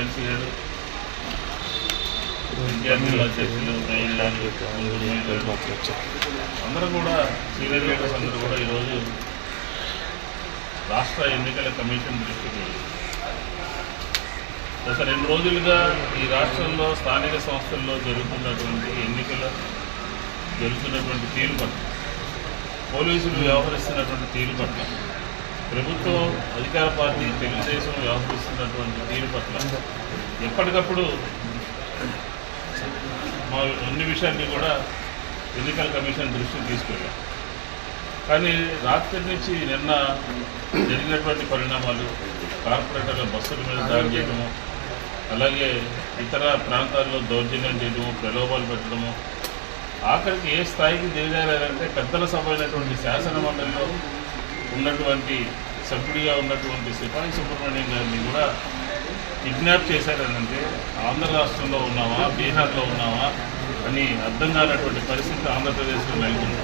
MLC గారు విద్యార్థుల అధ్యక్షులు అందరూ కూడా సీనియర్ లీడర్స్ అందరూ కూడా ఈరోజు రాష్ట్ర ఎన్నికల కమిషన్ దృష్టికి గత రెండు రోజులుగా ఈ రాష్ట్రంలో స్థానిక సంస్థల్లో జరుగుతున్నటువంటి ఎన్నికల జరుగుతున్నటువంటి తీరు పట్ల పోలీసులు వ్యవహరిస్తున్నటువంటి తీరు పట్ల ప్రభుత్వం అధికార పార్టీ తెలుగుదేశం వ్యవహరిస్తున్నటువంటి తీరు పట్ల ఎప్పటికప్పుడు మా అన్ని విషయాన్ని కూడా ఎన్నికల కమిషన్ దృష్టికి తీసుకెళ్ళాం. కానీ రాత్రి నుంచి నిన్న జరిగినటువంటి పరిణామాలు కార్పొరేటర్ల బస్సుల మీద దాడి చేయడము అలాగే ఇతర ప్రాంతాల్లో దౌర్జన్యం చేయడము ప్రలోభాలు పెట్టడము ఆఖరికి ఏ స్థాయికి దిగజారంటే పెద్దల సభ అయినటువంటి శాసన మండలిలో ఉన్నటువంటి సభ్యుడిగా ఉన్నటువంటి సిపాయి సుబ్రహ్మణ్యం గారిని కూడా కిడ్నాప్ చేశారనంటే ఆంధ్ర రాష్ట్రంలో ఉన్నావా బీహార్లో ఉన్నావా అని అర్థం కానటువంటి పరిస్థితి ఆంధ్రప్రదేశ్లో నెలకొంది.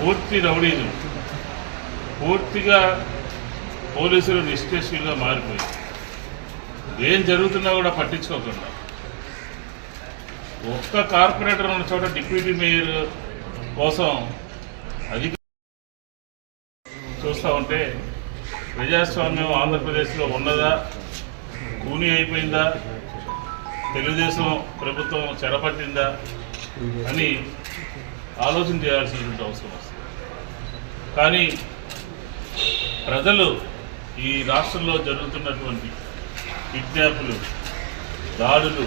పూర్తి రౌడీలు పూర్తిగా పోలీసులు నిష్ఠేషులుగా మారిపోయి ఏం జరుగుతున్నా కూడా పట్టించుకోకుండా. ఒక్క కార్పొరేటర్ ఉన్న చోట డిప్యూటీ మేయర్ కోసం అధిక చూస్తూ ఉంటే ప్రజాస్వామ్యం ఆంధ్రప్రదేశ్లో ఉన్నదా? కూని అయిపోయిందా? తెలుగుదేశం ప్రభుత్వం చెరపట్టిందా? అని ఆలోచన చేయాల్సినటువంటి అవసరం వస్తుంది. కానీ ప్రజలు ఈ రాష్ట్రంలో జరుగుతున్నటువంటి కిడ్నాపులు దాడులు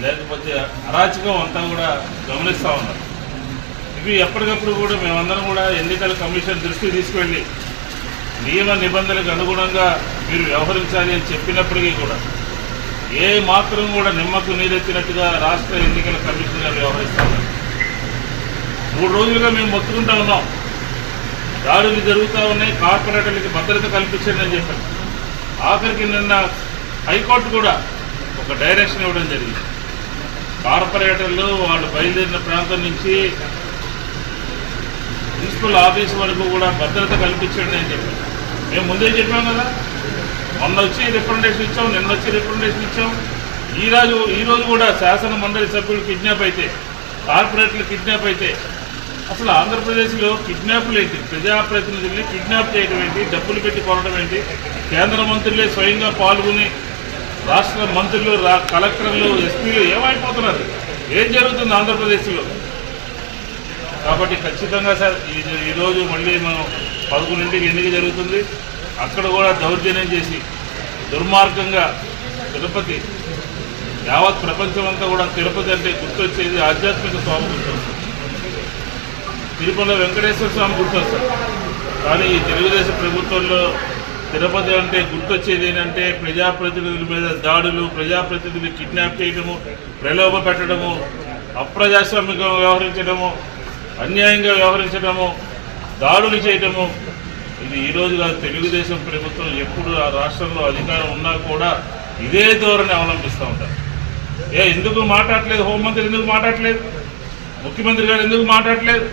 లేకపోతే అరాచకం అంతా కూడా గమనిస్తూ ఉన్నారు. ఇవి ఎప్పటికప్పుడు కూడా మేమందరం కూడా ఎన్నికల కమిషన్ దృష్టికి తీసుకెళ్ళి నియమ నిబంధనలకు అనుగుణంగా మీరు వ్యవహరించాలి అని చెప్పినప్పటికీ కూడా ఏ మాత్రం కూడా నిమ్మకు నీరెత్తినట్టుగా రాష్ట్ర ఎన్నికల కమిషన్ గారు మూడు రోజులుగా మేము మొత్తుకుంటా ఉన్నాం. దాడులు జరుగుతూ ఉన్నాయి. కార్పొరేటర్లకి భద్రత కల్పించండి అని చెప్పారు. ఆఖరికి నిన్న హైకోర్టు కూడా ఒక డైరెక్షన్ ఇవ్వడం జరిగింది. కార్పొరేటర్లు వాళ్ళు బయలుదేరిన ప్రాంతం నుంచి ప్రిన్సిపల్ ఆఫీస్ వరకు కూడా భద్రత కల్పించండి అని చెప్పి మేము ముందే చెప్పాం కదా మొన్న వచ్చి రికమెండేషన్ ఇచ్చాం నిన్న వచ్చి రికమెండేషన్ ఇచ్చాం. ఈ రోజు ఈ రోజు కూడా శాసన మండలి సభ్యులు కిడ్నాప్ అయితే కార్పొరేట్లు కిడ్నాప్ అయితే అసలు ఆంధ్రప్రదేశ్లో కిడ్నాప్లు ఏంటి? ప్రజాప్రతినిధుల్ని కిడ్నాప్ చేయడం ఏంటి? డబ్బులు పెట్టి కొనడం ఏంటి? కేంద్ర మంత్రులే స్వయంగా పాల్గొని రాష్ట్ర మంత్రులు రా కలెక్టర్లు ఎస్పీలు ఏమైపోతున్నారు? ఏం జరుగుతుంది ఆంధ్రప్రదేశ్లో? కాబట్టి ఖచ్చితంగా సార్ ఈ- ఈరోజు మళ్ళీ మనం పదకొండింటికి ఎన్నిక జరుగుతుంది. అక్కడ కూడా దౌర్జన్యం చేసి దుర్మార్గంగా తిరుపతి యావత్ ప్రపంచం అంతా కూడా తిరుపతి అంటే గుర్తొచ్చేది ఆధ్యాత్మిక స్వామి గుర్తొస్తుంది తిరుపతిలో వెంకటేశ్వర స్వామి గుర్తొస్తారు కానీ ఈ తెలుగుదేశం ప్రభుత్వంలో తిరుపతి అంటే గుర్తొచ్చేది ఏంటంటే ప్రజాప్రతినిధుల మీద దాడులు ప్రజాప్రతినిధులు కిడ్నాప్ చేయడము ప్రలోభ పెట్టడము అప్రజాస్వామికంగా వ్యవహరించడము అన్యాయంగా వ్యవహరించడము దాడులు చేయటము ఇది ఈ కాదు తెలుగుదేశం ప్రభుత్వం ఎప్పుడు ఆ రాష్ట్రంలో అధికారం ఉన్నా కూడా ఇదే ధోరణి అవలంబిస్తూ ఉంటారు. ఏ ఎందుకు మాట్లాడలేదు హోంమంత్రి ఎందుకు మాట్లాడలేదు ముఖ్యమంత్రి గారు ఎందుకు మాట్లాడలేదు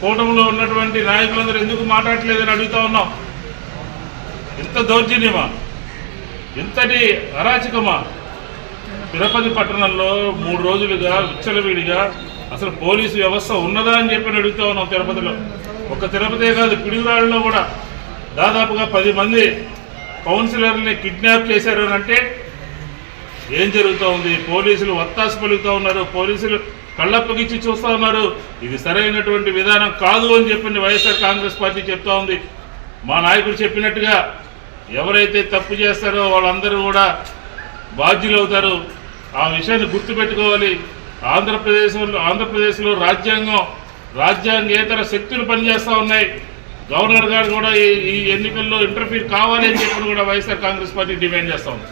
కూటమిలో ఉన్నటువంటి నాయకులందరూ ఎందుకు మాట్లాడలేదు అని అడుగుతా ఉన్నాం. ఇంత దౌర్జన్యమా? ఇంతటి అరాచకమా? తిరుపతి పట్టణంలో మూడు రోజులుగా విచ్చలవిడిగా అసలు పోలీసు వ్యవస్థ ఉన్నదా అని చెప్పి అడుగుతా ఉన్నాం తిరుపతిలో. ఒక తిరుపతే కాదు పిడుగురాళ్ళలో కూడా. దాదాపుగా పది మంది కౌన్సిలర్ని కిడ్నాప్ చేశారు అని అంటే ఏం జరుగుతూ ఉంది? పోలీసులు వత్తాసు పలుకుతూ ఉన్నారు. పోలీసులు కళ్ళప్పగిచ్చి చూస్తూ ఉన్నారు. ఇది సరైనటువంటి విధానం కాదు అని చెప్పింది వైఎస్ఆర్ కాంగ్రెస్ పార్టీ చెప్తా ఉంది. మా నాయకుడు చెప్పినట్టుగా ఎవరైతే తప్పు చేస్తారో వాళ్ళందరూ కూడా బాధ్యులు అవుతారు ఆ విషయాన్ని గుర్తుపెట్టుకోవాలి. ఆంధ్రప్రదేశ్లో ఆంధ్రప్రదేశ్లో రాజ్యాంగం రాజ్యాంగేతర శక్తులు పనిచేస్తూ ఉన్నాయి. గవర్నర్ గారు కూడా ఈ ఎన్నికల్లో ఇంటర్ఫీర్ కావాలి అని చెప్పి కూడా వైఎస్ఆర్ కాంగ్రెస్ పార్టీ డిమాండ్ చేస్తా ఉంది.